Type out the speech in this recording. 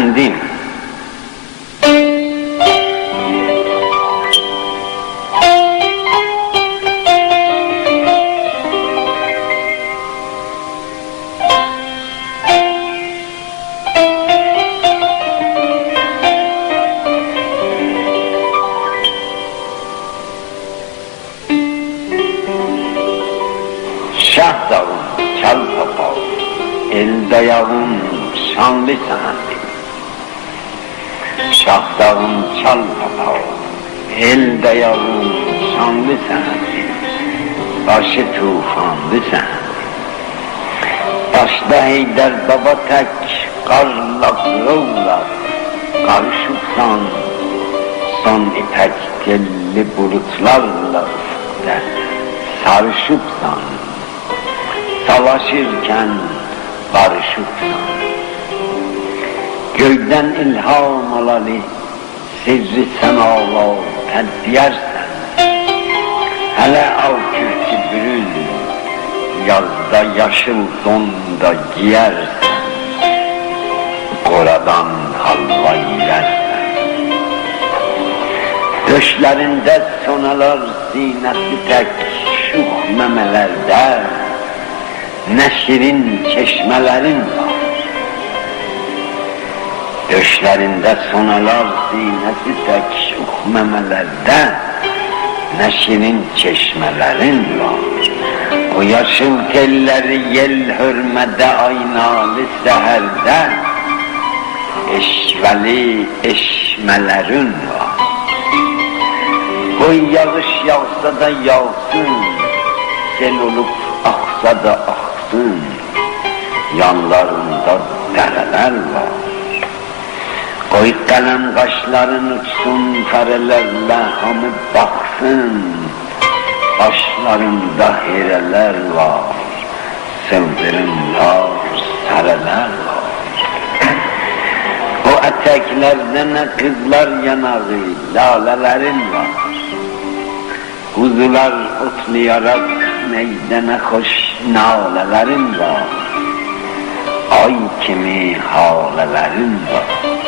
Efendim, Şah dağın çal papağı, el dayağın şanlı sanatı. Şah dağın çal papağı, el dayağın şanlı sanatı. Başı tufanlı sanatı. Başta Heydər baba tek, qarla qırıqla, qarışıbsan, son ipək telli bulutlarla ufukda sarışıbsan. Savaşırken barışıbsan, göyden ilham alalı, sirri semalar tədbiyərsən. Hələ al kürkü bürün, yazda yaşıl donda giyərsən. Qoradan halva yiyərsən. Döşlərində sonalar zinəsi tək şux məmələrdə, ne şirin çeşmelerin var. Döşlerinde sonalar zinesi tek şuh memelerde, ne şirin çeşmelerin var. O yaşıl telleri yel hürmede aynalı seherde, eşveli eşmelerin var. O yağış yağsa da yağsın, sel olup aksa da aksın, yanlarında dereler var. Koy kalem kaşların uçsun karelerle hamı baksın, başlarında hireler var, sıldırımlar, sareler var. O eteklerde ne kızlar yanağı, lalelerin var. Kuzular otlayarak meydana hoş nalelerin var. Ay kimi halelerin var.